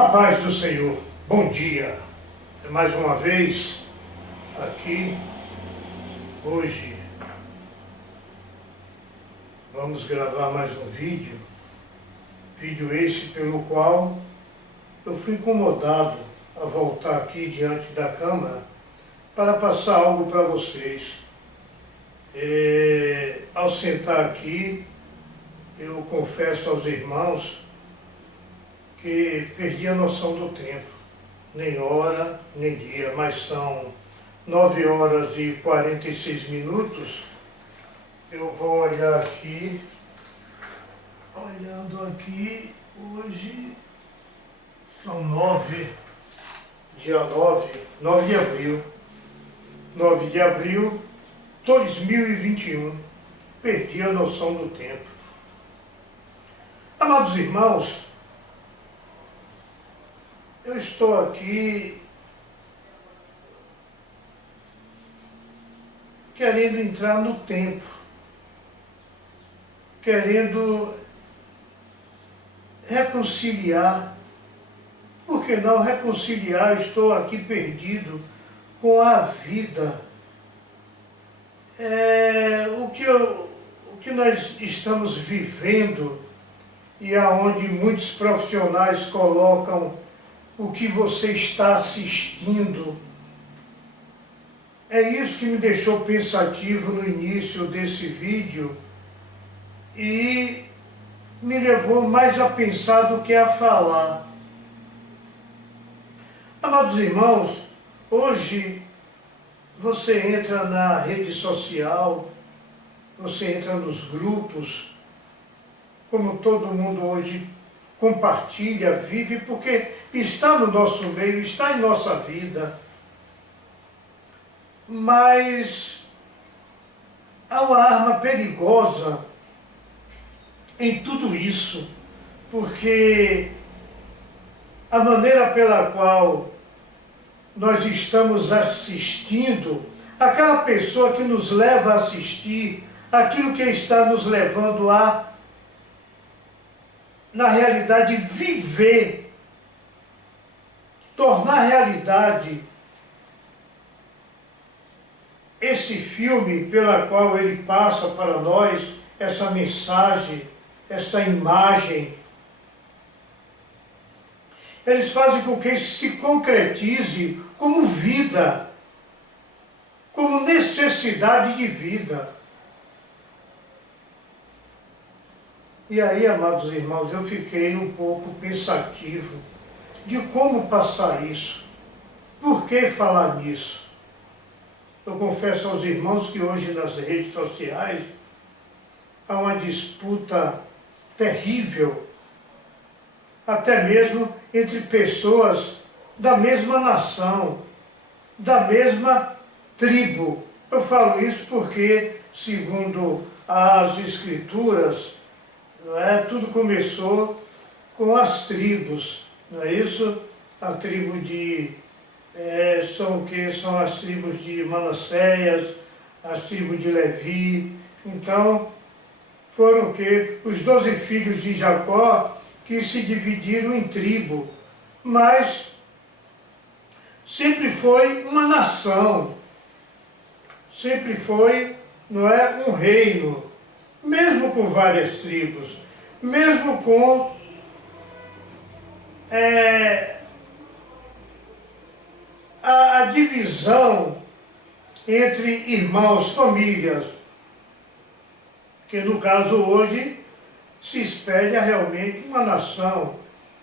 A paz do Senhor, bom dia. Mais uma vez aqui, hoje vamos gravar mais um vídeo esse pelo qual eu fui incomodado a voltar aqui diante da câmera para passar algo para vocês. Ao sentar aqui, eu confesso aos irmãos que perdi a noção do tempo, nem hora, nem dia, mas são 9 horas e 46 minutos. Eu vou olhar aqui, olhando aqui, hoje são 9 de abril, 9 de abril 2021, perdi a noção do tempo. Amados irmãos, eu estou aqui querendo entrar no tempo, querendo reconciliar. Por que não reconciliar? Estou aqui perdido com a vida. O que nós estamos vivendo e aonde muitos profissionais colocam o que você está assistindo. É isso que me deixou pensativo no início desse vídeo e me levou mais a pensar do que a falar. Amados irmãos, hoje você entra na rede social, você entra nos grupos, como todo mundo hoje compartilha, vive, porque está no nosso meio, está em nossa vida. Mas há uma arma perigosa em tudo isso, porque a maneira pela qual nós estamos assistindo, aquela pessoa que nos leva a assistir, aquilo que está nos levando a, na realidade, viver, tornar realidade esse filme pela qual ele passa para nós, essa mensagem, essa imagem. Eles fazem com que isso se concretize como vida, como necessidade de vida. E aí, amados irmãos, eu fiquei um pouco pensativo de como passar isso. Por que falar nisso? Eu confesso aos irmãos que hoje nas redes sociais há uma disputa terrível, até mesmo entre pessoas da mesma nação, da mesma tribo. Eu falo isso porque, segundo as Escrituras, tudo começou com as tribos, não é isso? A tribo de... São as tribos de Manassés, as tribos de Levi. Então, foram os 12 filhos de Jacó que se dividiram em tribo, mas sempre foi uma nação, sempre foi, um reino, mesmo com várias tribos, mesmo com a divisão entre irmãos, famílias, que no caso hoje se espelha realmente uma nação,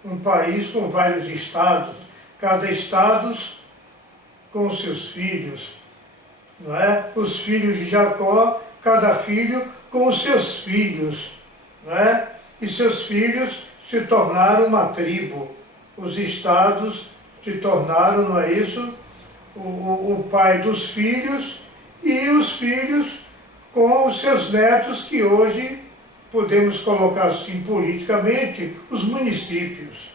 um país com vários estados, cada estado com os seus filhos, não é? Os filhos de Jacó, cada filho com os seus filhos, não é? E seus filhos se tornaram uma tribo, os estados se tornaram, não é isso? O pai dos filhos e os filhos com os seus netos, que hoje podemos colocar assim politicamente, os municípios.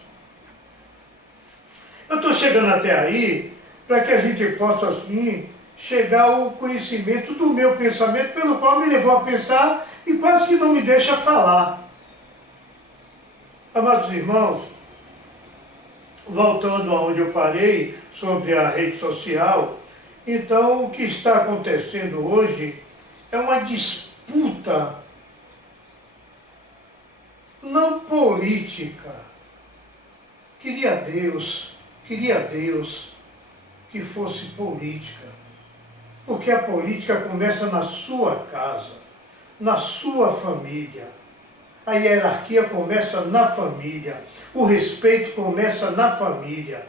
Eu estou chegando até aí para que a gente possa assim chegar ao conhecimento do meu pensamento, pelo qual me levou a pensar e quase que não me deixa falar. Amados irmãos, voltando aonde eu parei, sobre a rede social, então o que está acontecendo hoje é uma disputa não política. Queria Deus que fosse política, porque a política começa na sua casa, na sua família. A hierarquia começa na família, o respeito começa na família,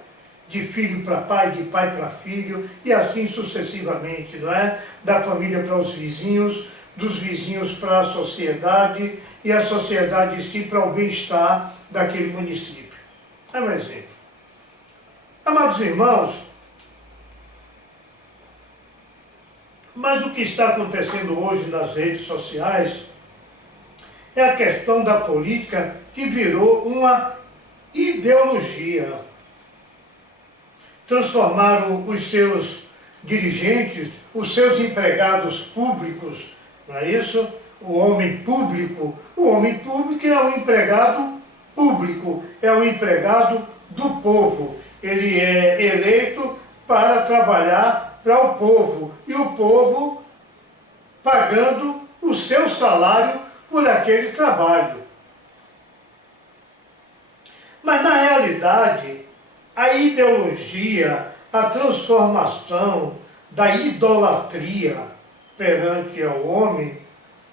de filho para pai, de pai para filho, e assim sucessivamente, não é? Da família para os vizinhos, dos vizinhos para a sociedade, e a sociedade em si para o bem-estar daquele município. É um exemplo. Amados irmãos, mas o que está acontecendo hoje nas redes sociais é a questão da política que virou uma ideologia. Transformaram os seus dirigentes, os seus empregados públicos, não é isso? O homem público é o empregado público, é o empregado do povo. Ele é eleito para trabalhar para o povo, e o povo pagando o seu salário por aquele trabalho. Mas, na realidade, a ideologia, a transformação da idolatria perante ao homem,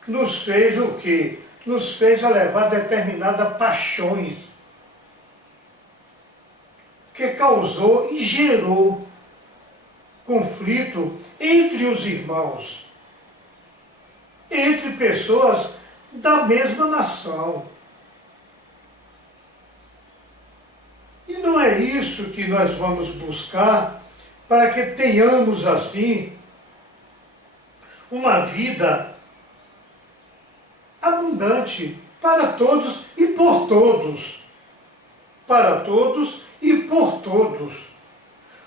nos fez o quê? Nos fez levar determinadas paixões, que causou e gerou conflito entre os irmãos, entre pessoas da mesma nação. E não é isso que nós vamos buscar para que tenhamos, assim, uma vida abundante para todos e por todos. Para todos e por todos.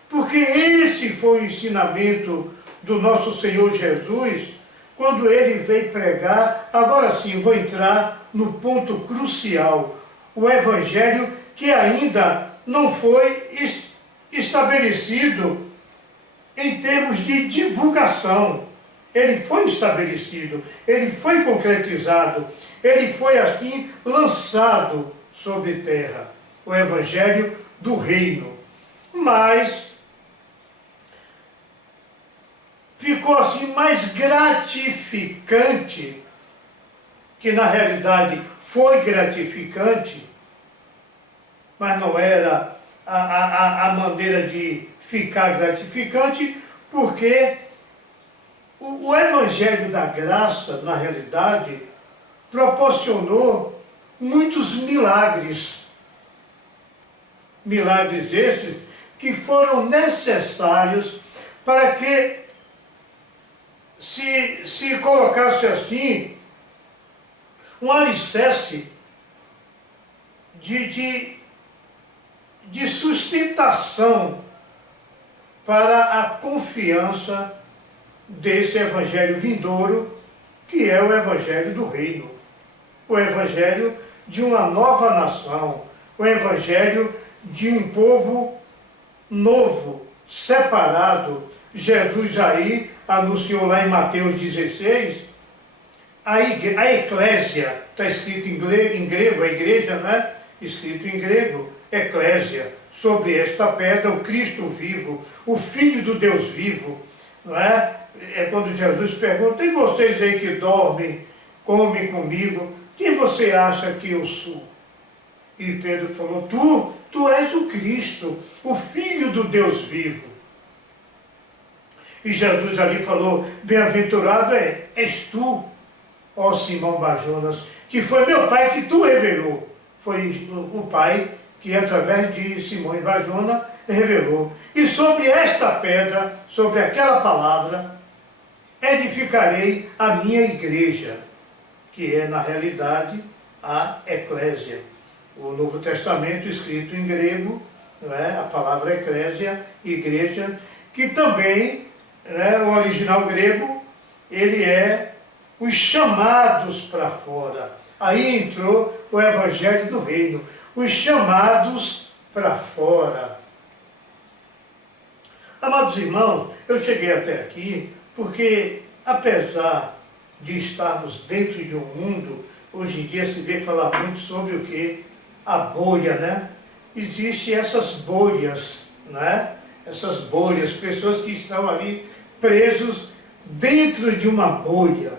Porque esse foi o ensinamento do nosso Senhor Jesus, quando ele veio pregar. Agora sim, vou entrar no ponto crucial. O Evangelho que ainda não foi estabelecido em termos de divulgação. Ele foi estabelecido, ele foi concretizado, ele foi assim lançado sobre terra. O Evangelho do Reino. Mas ficou assim mais gratificante, que na realidade foi gratificante, mas não era a maneira de ficar gratificante, porque o Evangelho da Graça, na realidade, proporcionou muitos milagres. Milagres esses que foram necessários para que se colocasse assim um alicerce de sustentação para a confiança desse Evangelho vindouro, que é o Evangelho do Reino, o Evangelho de uma nova nação, o Evangelho de um povo novo, separado. Jesus aí anunciou lá em Mateus 16, a eclésia, está escrito em grego, a igreja, né? Escrito em grego, eclésia, sobre esta pedra, o Cristo vivo, o Filho do Deus vivo, não é? É quando Jesus pergunta, e vocês aí que dormem, comem comigo, quem você acha que eu sou? E Pedro falou, tu és o Cristo, o Filho do Deus vivo. E Jesus ali falou, bem-aventurado és tu, ó Simão Barjonas, que foi meu pai que tu revelou. Foi o pai que, através de Simão e Barjona, revelou. E sobre esta pedra, sobre aquela palavra, edificarei a minha igreja, que é, na realidade, a eclésia. O Novo Testamento, escrito em grego, não é? A palavra eclésia, igreja, que também, né, o original grego, ele é os chamados para fora. Aí entrou o Evangelho do Reino, os chamados para fora. Amados irmãos, eu cheguei até aqui porque, apesar de estarmos dentro de um mundo, hoje em dia se vê falar muito sobre o que? A bolha, né? Existem essas bolhas, né? Essas bolhas, pessoas que estão ali presos dentro de uma bolha.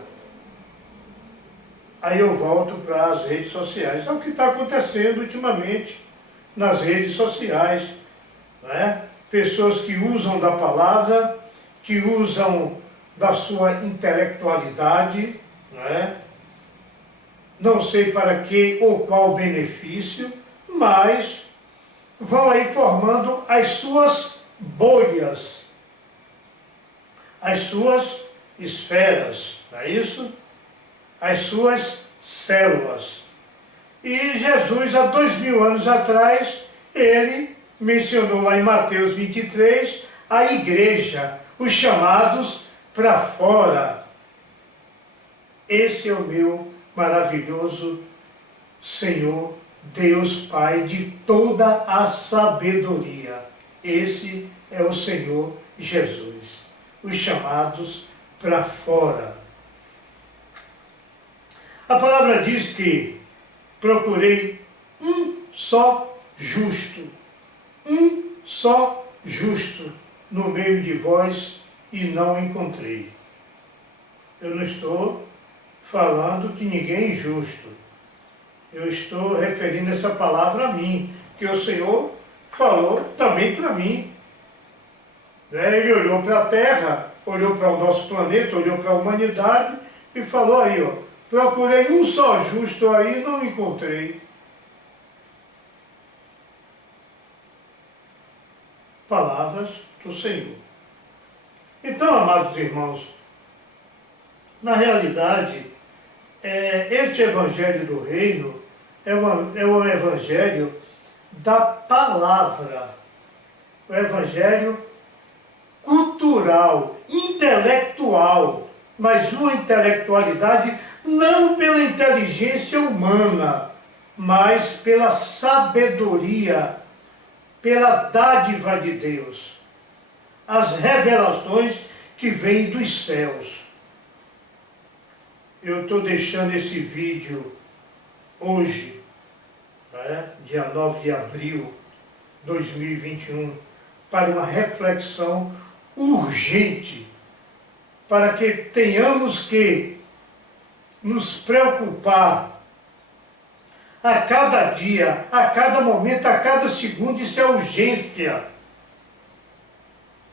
Aí eu volto para as redes sociais. É o que está acontecendo ultimamente nas redes sociais, né? Pessoas que usam da palavra, que usam da sua intelectualidade, né? Não sei para que ou qual benefício, mas vão aí formando as suas bolhas, as suas esferas, não é isso? As suas células. E Jesus, há 2000 anos atrás, ele mencionou lá em Mateus 23, a igreja, os chamados para fora. Esse é o meu maravilhoso Senhor, Deus Pai de toda a sabedoria. Esse é o Senhor Jesus. Os chamados para fora. A palavra diz que procurei um só justo no meio de vós e não encontrei. Eu não estou falando que ninguém é injusto. Eu estou referindo essa palavra a mim, que o Senhor falou também para mim. Ele olhou para a Terra, olhou para o nosso planeta, olhou para a humanidade e falou aí, ó, procurei um só justo aí e não encontrei. Palavras do Senhor. Então, amados irmãos, na realidade, este Evangelho do Reino é um Evangelho da palavra, o Evangelho cultural, intelectual, mas uma intelectualidade não pela inteligência humana, mas pela sabedoria, pela dádiva de Deus, as revelações que vêm dos céus. Eu estou deixando esse vídeo hoje, né, dia 9 de abril de 2021, para uma reflexão urgente, para que tenhamos que nos preocupar a cada dia, a cada momento, a cada segundo, isso é urgência,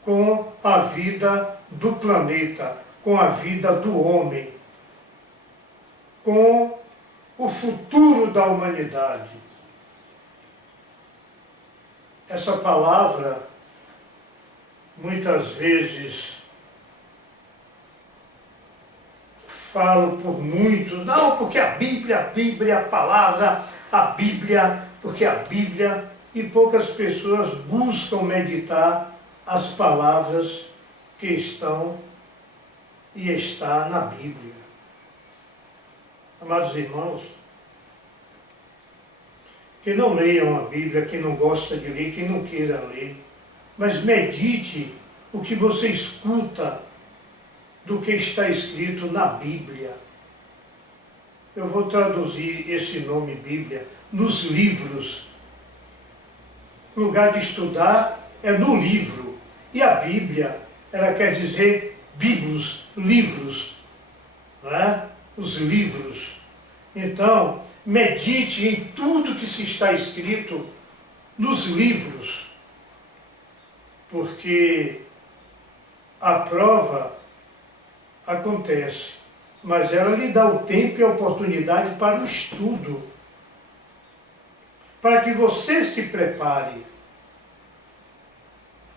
com a vida do planeta, com a vida do homem, com o futuro da humanidade. Essa palavra, muitas vezes, falo por muitos, não, porque a Bíblia, a palavra, a Bíblia, porque a Bíblia, e poucas pessoas buscam meditar as palavras que estão e está na Bíblia. Amados irmãos, que não leiam a Bíblia, que não gosta de ler, que não queira ler, mas medite o que você escuta do que está escrito na Bíblia. Eu vou traduzir esse nome Bíblia nos livros. O lugar de estudar é no livro. E a Bíblia, ela quer dizer biblos, livros, não é? Os livros. Então, medite em tudo que se está escrito nos livros, porque a prova acontece, mas ela lhe dá o tempo e a oportunidade para o estudo, para que você se prepare.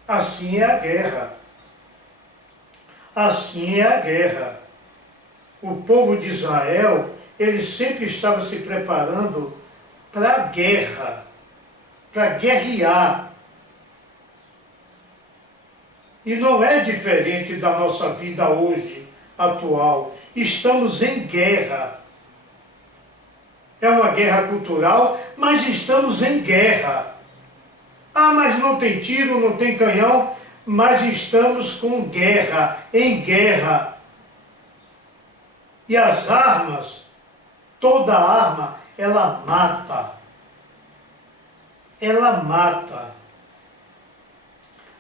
Assim é a guerra. Assim é a guerra. O povo de Israel, ele sempre estava se preparando para a guerra, para guerrear. E não é diferente da nossa vida hoje, atual. Estamos em guerra. É uma guerra cultural, mas estamos em guerra. Ah, mas não tem tiro, não tem canhão, mas estamos com guerra, em guerra. E as armas, toda arma, ela mata. Ela mata.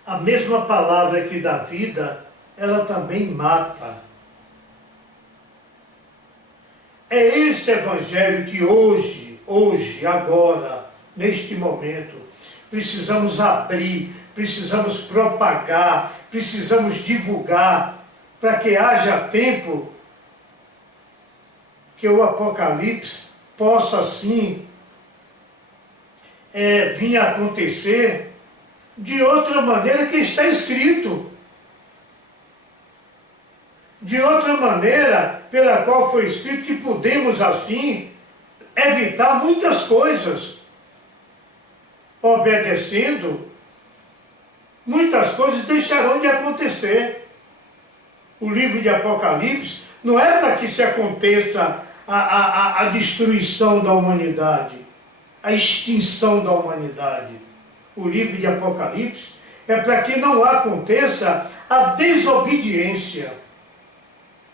A mesma palavra que dá vida, ela também mata. É esse evangelho que hoje, agora, neste momento, precisamos abrir, precisamos propagar, precisamos divulgar, para que haja tempo que o Apocalipse possa, assim, vir a acontecer de outra maneira que está escrito. De outra maneira pela qual foi escrito que podemos, assim, evitar muitas coisas. Obedecendo, muitas coisas deixarão de acontecer. O livro de Apocalipse não é para que se aconteça a destruição da humanidade, a extinção da humanidade. O livro de Apocalipse é para que não aconteça a desobediência,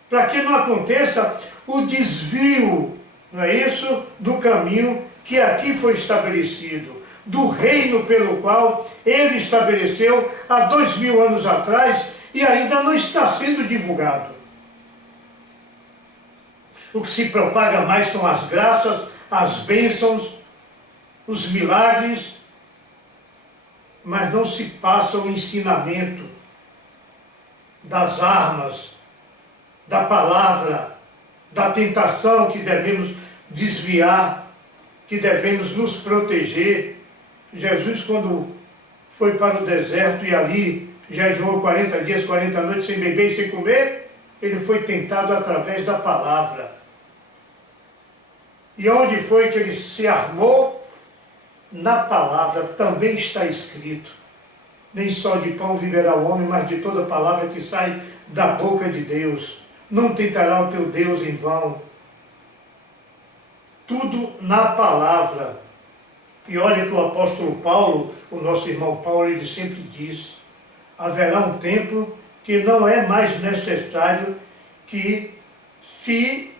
para que não aconteça o desvio, não é isso? Do caminho que aqui foi estabelecido, do reino pelo qual ele estabeleceu há 2000 anos atrás e ainda não está sendo divulgado. O que se propaga mais são as graças, as bênçãos, os milagres, mas não se passa o ensinamento das armas, da palavra, da tentação que devemos desviar, que devemos nos proteger. Jesus, quando foi para o deserto e ali jejuou 40 dias, 40 noites sem beber e sem comer, ele foi tentado através da palavra. E onde foi que ele se armou? Na palavra também está escrito: nem só de pão viverá o homem, mas de toda palavra que sai da boca de Deus. Não tentará o teu Deus em vão. Tudo na palavra. E olha que o apóstolo Paulo, o nosso irmão Paulo, ele sempre diz: haverá um tempo que não é mais necessário que se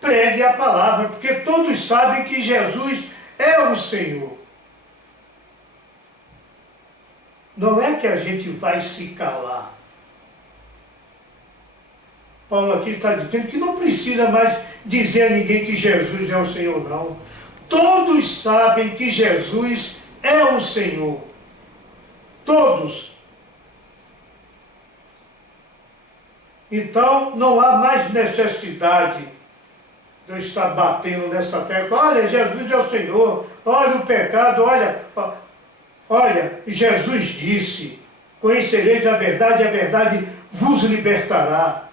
pregue a palavra, porque todos sabem que Jesus é o Senhor. Não é que a gente vai se calar. Paulo aqui está dizendo que não precisa mais dizer a ninguém que Jesus é o Senhor, não. Todos sabem que Jesus é o Senhor. Todos. Então, não há mais necessidade de eu estar batendo nessa tecla. Olha, Jesus é o Senhor. Olha o pecado, olha, Jesus disse: conhecereis a verdade vos libertará.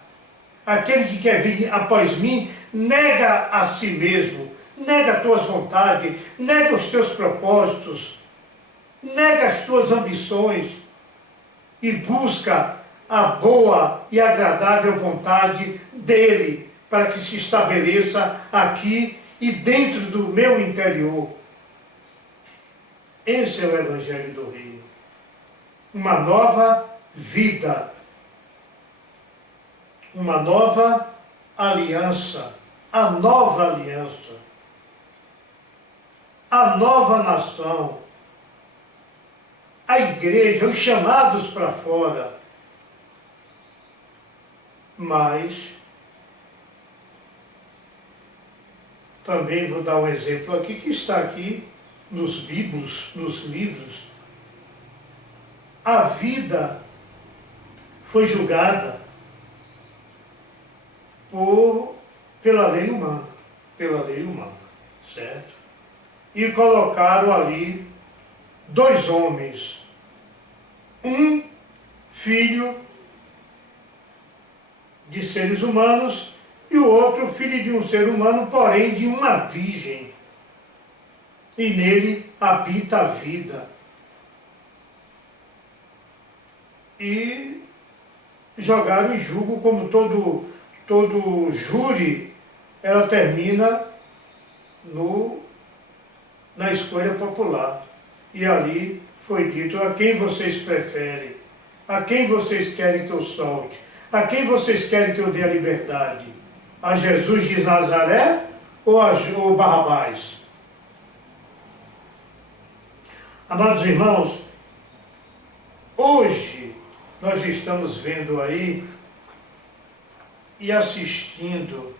Aquele que quer vir após mim, nega a si mesmo, nega as tuas vontades, nega os teus propósitos, nega as tuas ambições e busca a boa e agradável vontade dele, para que se estabeleça aqui e dentro do meu interior. Esse é o Evangelho do Reino. Uma nova vida. Uma nova aliança. A nova aliança. A nova nação. A igreja, os chamados para fora. Mas também vou dar um exemplo aqui, que está aqui nos bíblios, nos livros. A vida foi julgada pela lei humana, certo? E colocaram ali dois homens, um filho de seres humanos e o outro filho de um ser humano, porém de uma virgem. E nele habita a vida. E jogaram em julgo, como todo júri, ela termina na escolha popular. E ali foi dito: a quem vocês preferem? A quem vocês querem que eu solte? A quem vocês querem que eu dê a liberdade? A Jesus de Nazaré ou Barrabás? Amados irmãos, hoje nós estamos vendo aí e assistindo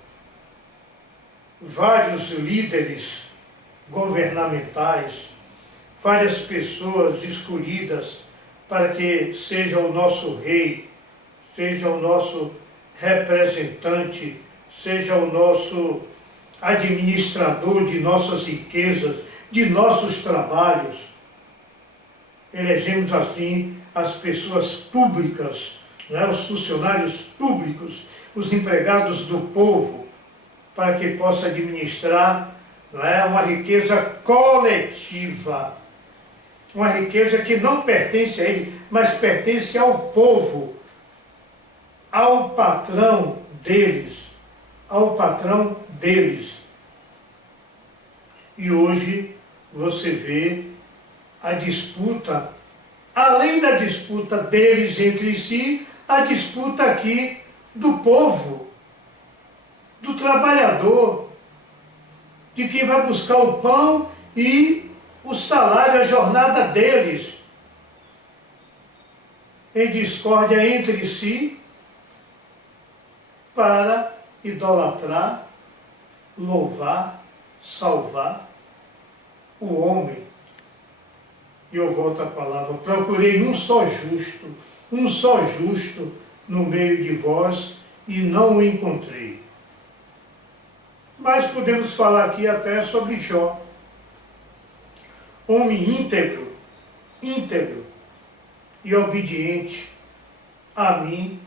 vários líderes governamentais, várias pessoas escolhidas para que seja o nosso rei, seja o nosso representante, seja o nosso administrador de nossas riquezas, de nossos trabalhos. Elegemos assim as pessoas públicas, né, os funcionários públicos, os empregados do povo, para que possa administrar, não é, uma riqueza coletiva, uma riqueza que não pertence a ele, mas pertence ao povo, ao patrão deles, ao patrão deles. E hoje você vê a disputa, além da disputa deles entre si, a disputa aqui do povo, do trabalhador, de quem vai buscar o pão e o salário, a jornada deles, em discórdia entre si, para idolatrar, louvar, salvar o homem. E eu volto à palavra: procurei um só justo no meio de vós, e não o encontrei. Mas podemos falar aqui até sobre Jó, homem íntegro e obediente a mim,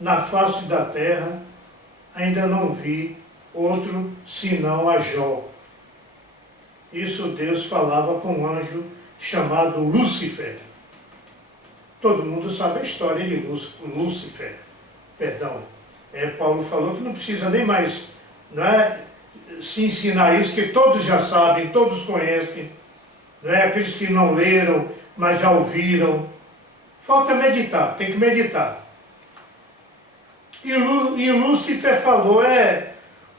na face da terra, ainda não vi outro senão a Jó. Isso Deus falava com um anjo chamado Lúcifer. Todo mundo sabe a história de Lúcifer. Paulo falou que não precisa nem mais, né, se ensinar isso, que todos já sabem, todos conhecem, né, aqueles que não leram, mas já ouviram. Falta meditar, tem que meditar. E Lúcifer falou: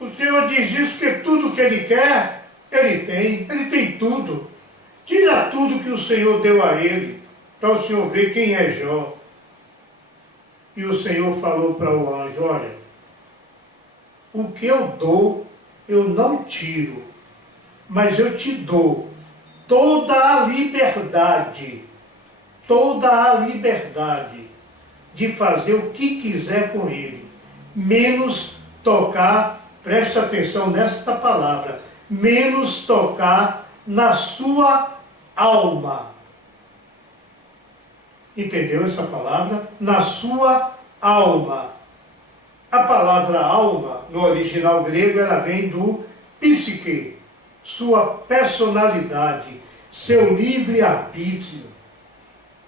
o Senhor diz isso, que tudo que ele quer, ele tem tudo. Tira tudo que o Senhor deu a ele, para o Senhor ver quem é Jó. E o Senhor falou para o anjo: olha, o que eu dou, eu não tiro, mas eu te dou toda a liberdade de fazer o que quiser com ele, menos tocar, preste atenção nesta palavra, menos tocar na sua alma. Entendeu essa palavra? Na sua alma. A palavra alma, no original grego, ela vem do psique, sua personalidade, seu livre-arbítrio,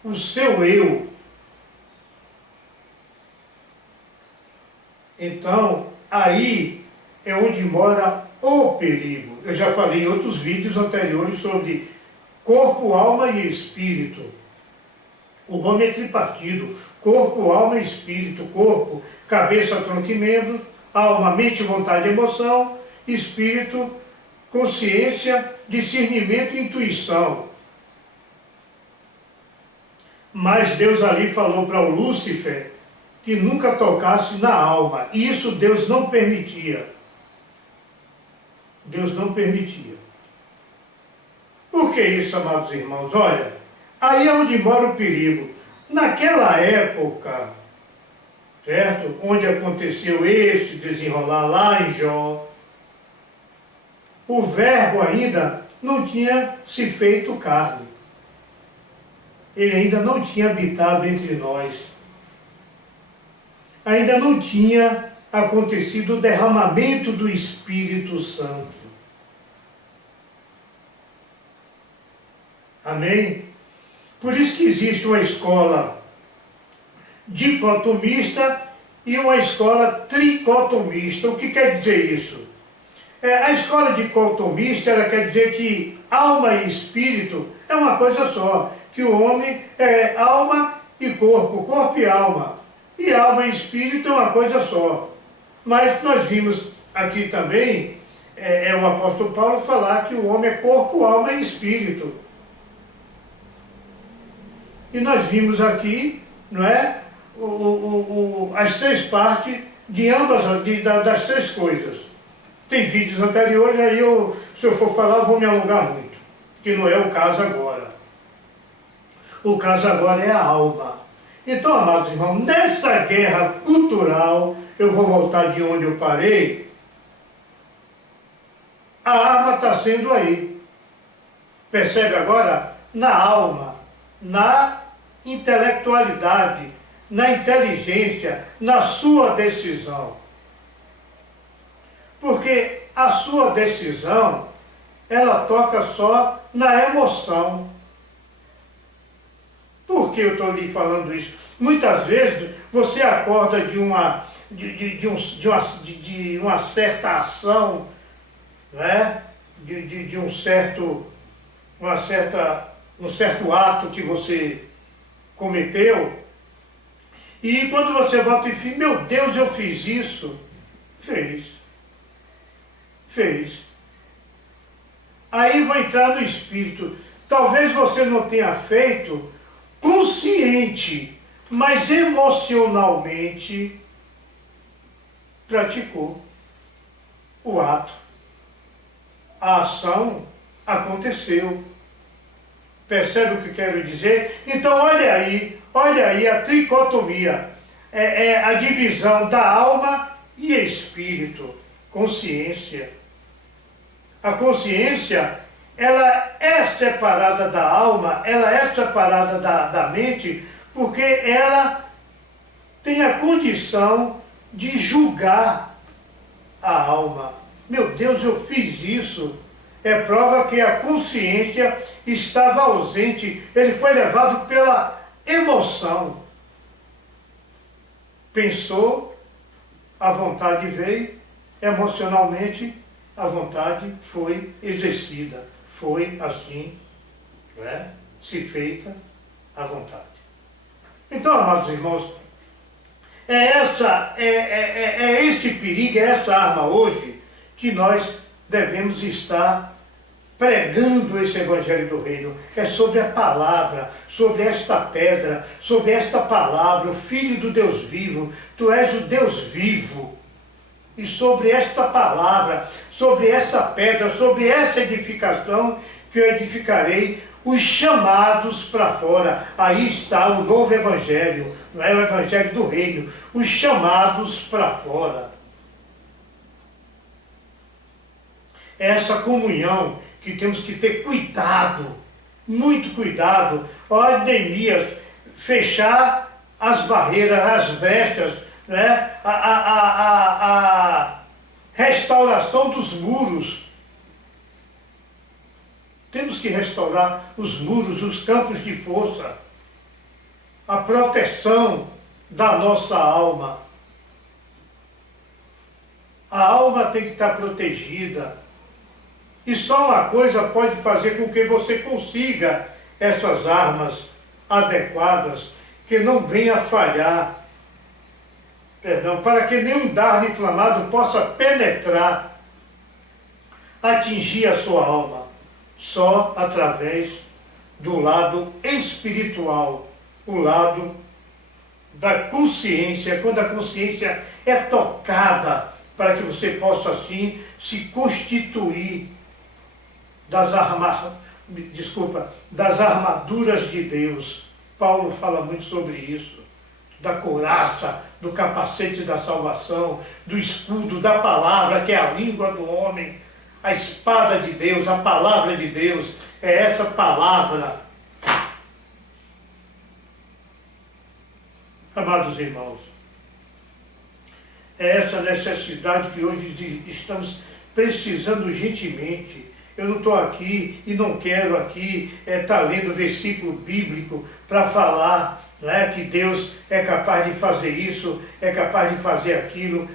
o seu eu. Então, aí é onde mora o perigo. Eu já falei em outros vídeos anteriores sobre corpo, alma e espírito. O homem é tripartido: corpo, alma e espírito. Corpo, cabeça, tronco e membros; alma, mente, vontade e emoção; espírito, consciência, discernimento e intuição. Mas Deus ali falou para o Lúcifer que nunca tocasse na alma. Isso Deus não permitia. Deus não permitia. Por que isso, amados irmãos? Olha, aí é onde mora o perigo. Naquela época, certo? Onde aconteceu esse desenrolar lá em Jó, o verbo ainda não tinha se feito carne. Ele ainda não tinha habitado entre nós. Ainda não tinha acontecido o derramamento do Espírito Santo. Amém? Por isso que existe uma escola dicotomista e uma escola tricotomista. O que quer dizer isso? A escola dicotomista, ela quer dizer que alma e espírito é uma coisa só, que o homem é alma e corpo e alma. E alma e espírito é uma coisa só. Mas nós vimos aqui também, o apóstolo Paulo falar que o homem é corpo, alma e espírito. E nós vimos aqui, não é, as três partes de ambas, das três coisas. Tem vídeos anteriores, aí se eu for falar, eu vou me alongar muito, que não é o caso agora. O caso agora é a alma. Então, amados irmãos, nessa guerra cultural, eu vou voltar de onde eu parei, a arma está sendo aí. Percebe agora? Na alma, na intelectualidade, na inteligência, na sua decisão. Porque a sua decisão, ela toca só na emoção. Por que eu estou lhe falando isso? Muitas vezes você acorda de uma certa ação, né? Um certo ato que você cometeu, e quando você volta e diz, meu Deus, eu fiz isso. Fez. Aí vai entrar no espírito. Talvez você não tenha feito consciente, mas emocionalmente praticou o ato. A ação aconteceu. Percebe o que quero dizer? Então olha aí a tricotomia, a divisão da alma e espírito, consciência. A consciência, ela é separada da alma, ela é separada da mente, porque ela tem a condição de julgar a alma. Meu Deus, eu fiz isso. É prova que a consciência estava ausente, ele foi levado pela emoção. Pensou, a vontade veio, emocionalmente a vontade foi exercida. Foi assim, né? Se feita a vontade. Então, amados irmãos, esse perigo, é essa arma hoje que nós devemos estar pregando esse Evangelho do Reino. É sobre a palavra, sobre esta pedra, sobre esta palavra, o Filho do Deus vivo. Tu és o Deus vivo. E sobre esta palavra, sobre essa pedra, sobre essa edificação que eu edificarei os chamados para fora. Aí está o novo Evangelho, não é o Evangelho do Reino, os chamados para fora. Essa comunhão que temos que ter cuidado, muito cuidado. Olha, Neemias, fechar as barreiras, as brechas, né? A restauração dos muros. Temos que restaurar os muros, os campos de força, a proteção da nossa alma. A alma tem que estar protegida. E só uma coisa pode fazer com que você consiga essas armas adequadas, que não venha falhar. Para que nenhum dardo inflamado possa penetrar, atingir a sua alma, só através do lado espiritual, o lado da consciência, quando a consciência é tocada, para que você possa assim se constituir das armaduras de Deus. Paulo fala muito sobre isso, da couraça, do capacete da salvação, do escudo, da palavra, que é a língua do homem, a espada de Deus, a palavra de Deus, é essa palavra. Amados irmãos, é essa necessidade que hoje estamos precisando urgentemente. Eu não estou aqui e não quero aqui estar lendo versículo bíblico para falar, né, que Deus é capaz de fazer isso, é capaz de fazer aquilo.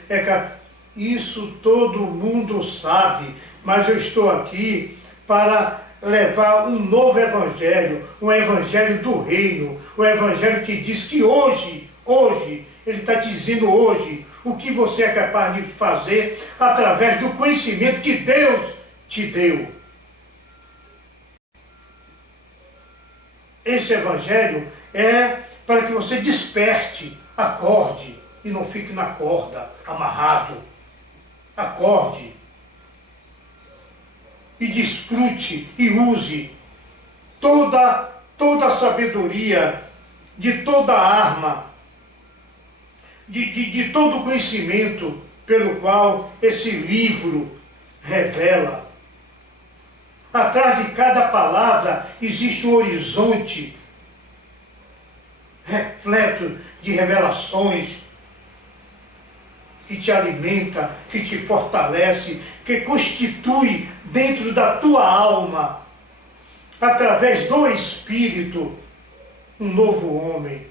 Isso todo mundo sabe, mas eu estou aqui para levar um novo evangelho, um evangelho do reino, um evangelho que diz que hoje, ele está dizendo hoje, o que você é capaz de fazer através do conhecimento que Deus te deu. Esse evangelho é para que você desperte, acorde e não fique na corda, amarrado. Acorde e desfrute e use toda a sabedoria, de toda a arma, de todo o conhecimento pelo qual esse livro revela. Atrás de cada palavra existe um horizonte repleto de revelações que te alimenta, que te fortalece, que constitui dentro da tua alma, através do Espírito, um novo homem.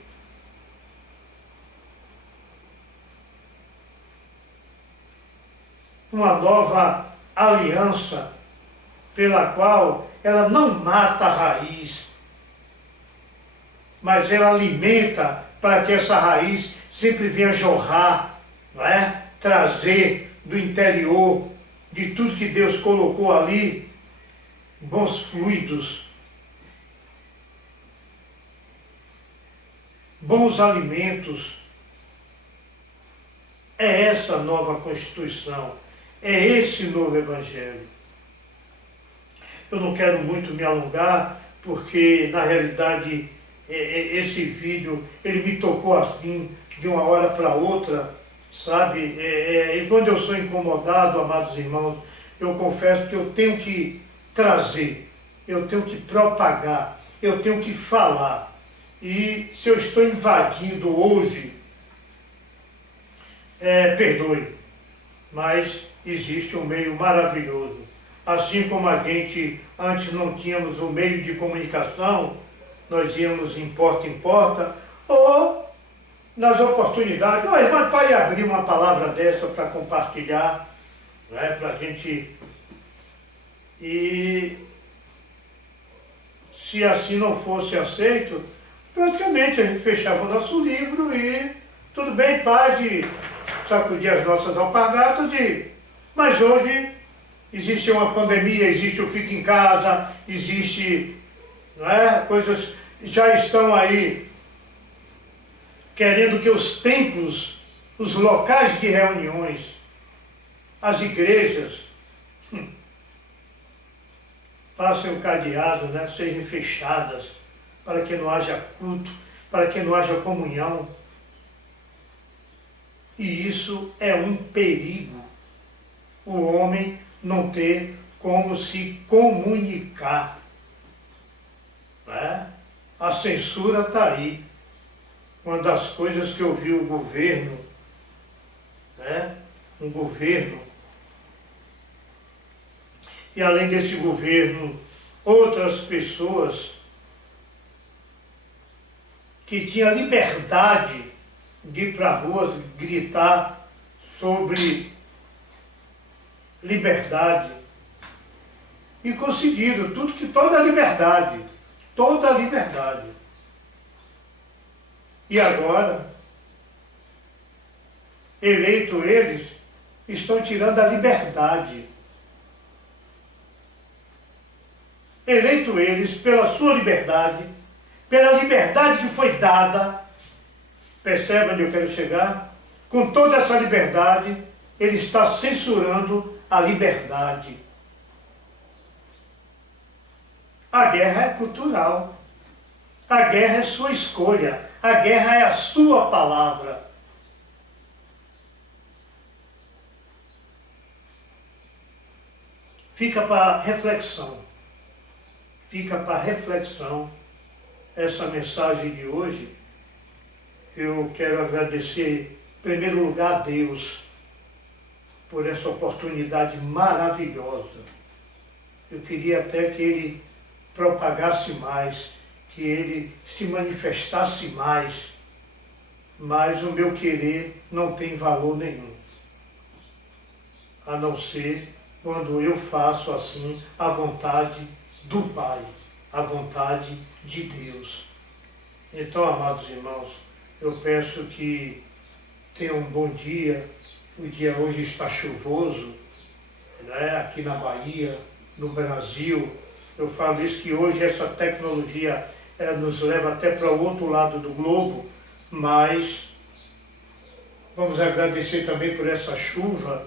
Uma nova aliança, pela qual ela não mata a raiz, mas ela alimenta para que essa raiz sempre venha jorrar, não é? Trazer do interior, de tudo que Deus colocou ali, bons fluidos, bons alimentos. É essa nova Constituição, é esse novo Evangelho. Eu não quero muito me alongar, porque na realidade esse vídeo, ele me tocou assim, de uma hora para outra, sabe? E quando eu sou incomodado, amados irmãos, eu confesso que eu tenho que trazer, eu tenho que propagar, eu tenho que falar. E se eu estou invadindo hoje, perdoe, mas existe um meio maravilhoso. Assim como a gente antes não tínhamos um meio de comunicação, nós íamos em porta, ou nas oportunidades. Mas para abrir uma palavra dessa para compartilhar, né, para a gente. E se assim não fosse aceito, praticamente a gente fechava o nosso livro e tudo bem, paz, e sacudir as nossas alpargatas. Mas hoje existe uma pandemia, existe o fica em casa, existe, não é, coisas já estão aí querendo que os templos, os locais de reuniões, as igrejas, passem o cadeado, né, sejam fechadas, para que não haja culto, para que não haja comunhão. E isso é um perigo. O homem não ter como se comunicar. Né? A censura está aí. Uma das coisas que eu vi o governo, né? Um governo, e além desse governo, outras pessoas que tinham liberdade de ir para a rua gritar sobre liberdade. E conseguiram toda a liberdade. E agora, eleito eles, estão tirando a liberdade. Eleito eles pela sua liberdade, pela liberdade que foi dada, percebe onde eu quero chegar? Com toda essa liberdade, ele está censurando a liberdade. A guerra é cultural. A guerra é sua escolha. A guerra é a sua palavra. Fica para reflexão. Fica para reflexão essa mensagem de hoje. Eu quero agradecer, em primeiro lugar, a Deus por essa oportunidade maravilhosa. Eu queria até que Ele propagasse mais, que Ele se manifestasse mais, mas o meu querer não tem valor nenhum. a não ser quando eu faço assim a vontade do Pai, a vontade de Deus. Então, amados irmãos, eu peço que tenham um bom dia. O dia hoje está chuvoso, né? Aqui na Bahia, no Brasil. Eu falo isso que hoje essa tecnologia nos leva até para o outro lado do globo, mas vamos agradecer também por essa chuva,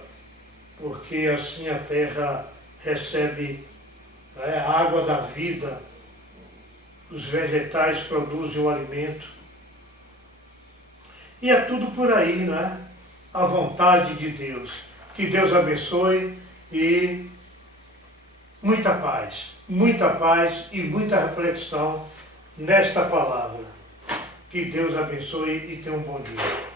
porque assim a terra recebe, né, a água da vida, os vegetais produzem o alimento. E é tudo por aí, né? A vontade de Deus. Que Deus abençoe e muita paz e muita reflexão nesta palavra. Que Deus abençoe e tenha um bom dia.